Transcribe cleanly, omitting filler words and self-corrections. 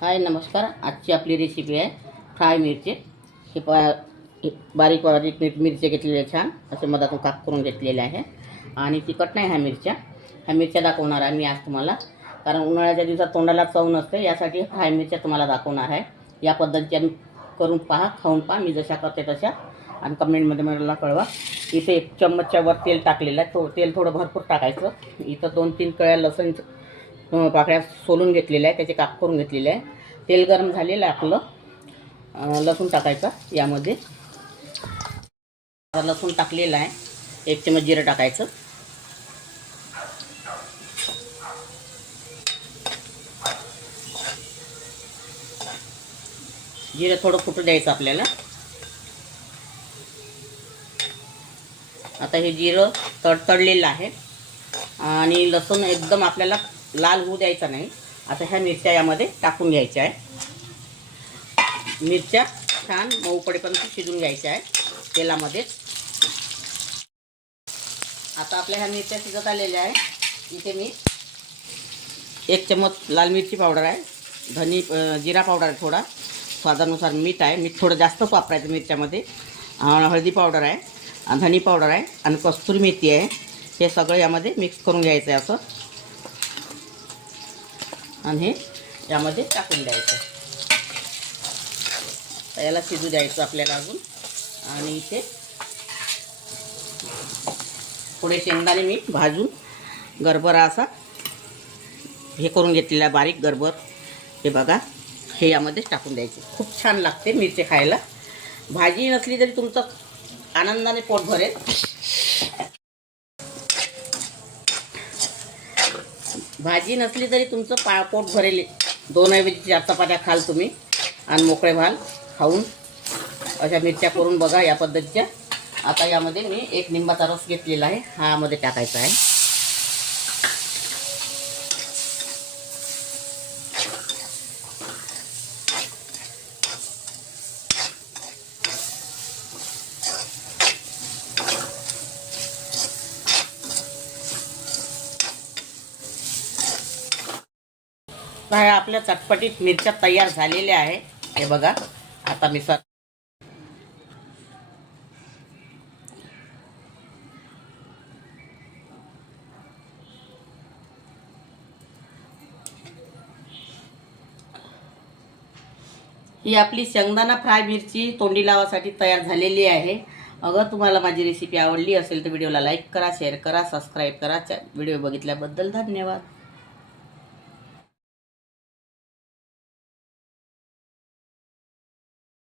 हाय नमस्कार। आजची आपली रेसिपी आहे फ्राय मिरची। हे बारीक बारीक मिरच्या घेतलेल्या छान असे मधातून काप करून घेतलेले आहे आणि तिखट नाही ह्या मिरच्या दाखवणार आहे मी आज तुम्हाला, कारण उन्हाळ्याच्या दिवसात तोंडाला चव नसते, यासाठी फ्राय मिरच्या तुम्हाला दाखवणार आहे। या पद्धतीने करून पहा, खाऊन पहा, मी जशा करते तशा, आणि कमेंटमध्ये मला कळवा। इथे 1 चम्मचच्या वर तेल टाकलेलं आहे, तेल थोडं भरपूर टाकायचं। इथं 2-3 कळ्या लसूण पाकळ्या सोलून घेतलेल्या आहे, त्याचे काप करून घेतलेले आहे। तेल गरम झालेलं आहे आपलं, लसूण टाकायचं यामध्ये। लसूण टाकलेलं आहे, 1 चम्मच जिरं टाकायचं, जिरं थोडं फुटू द्यायचं आपल्याला। आता हे जिरं तडतडलेलं आहे आणि लसूण एकदम आपल्याला लाल होऊ द्यायचा नाही। आता ह्या मिरच्या यामध्ये टाकून घ्यायच्या आहे। मिरच्या छान मऊ पडेपर्यंत शिजून घ्यायच्या आहे तेलामध्ये। आता आपल्या ह्या मिरच्या शिजत आलेल्या आहे। इथे मी 1 चम्मच लाल मिरची पावडर आहे, जिरा पावडर आहे, थोडा स्वादानुसार मीठ आहे, मीठ थोडं जास्तच वापरायचं मिरच्यामध्ये, हळदी पावडर आहे, धनी पावडर आहे आणि कस्तुरी मेथी आहे। हे सगळं यामध्ये मिक्स करून घ्यायचं आहे असं, आणि हे यामध्ये टाकून द्यायचं। याला शिजू द्यायचं आपल्याला अजून। आणि इथे थोडे शेंगदाणे मी भाजून गरबरा असा हे करून घेतलेला बारीक गरबर, हे बघा, हे यामध्ये टाकून द्यायचे। खूप छान लागते मिरची खायला। भाजी नसली तरी तुमचं आनंदाने पोट भरेल। भाजी नसली तरी तुमचं पोट भरेल। 2 ऐवजी 4 चपात्या खाल तुम्ही आणि मोकळे व्हाल खाऊन। अशा मिरच्या करून बघा या पद्धतीच्या। आता यामध्ये मी 1 लिंबाचा रस घेतलेला आहे, हा यामध्ये टाकायचा आहे। काय आपल्या चटपटीत मिरच्या तयार झालेल्या आहे, हे बघा। आता मी ही आपली शेंगदाणा फ्राय मिरची तोंडी लावासाठी तयार झालेली आहे। अगर तुम्हाला माझी रेसिपी आवडली असेल तर व्हिडिओला लाईक करा, शेअर करा, सबस्क्राईब करा। व्हिडिओ बघितल्याबद्दल धन्यवाद।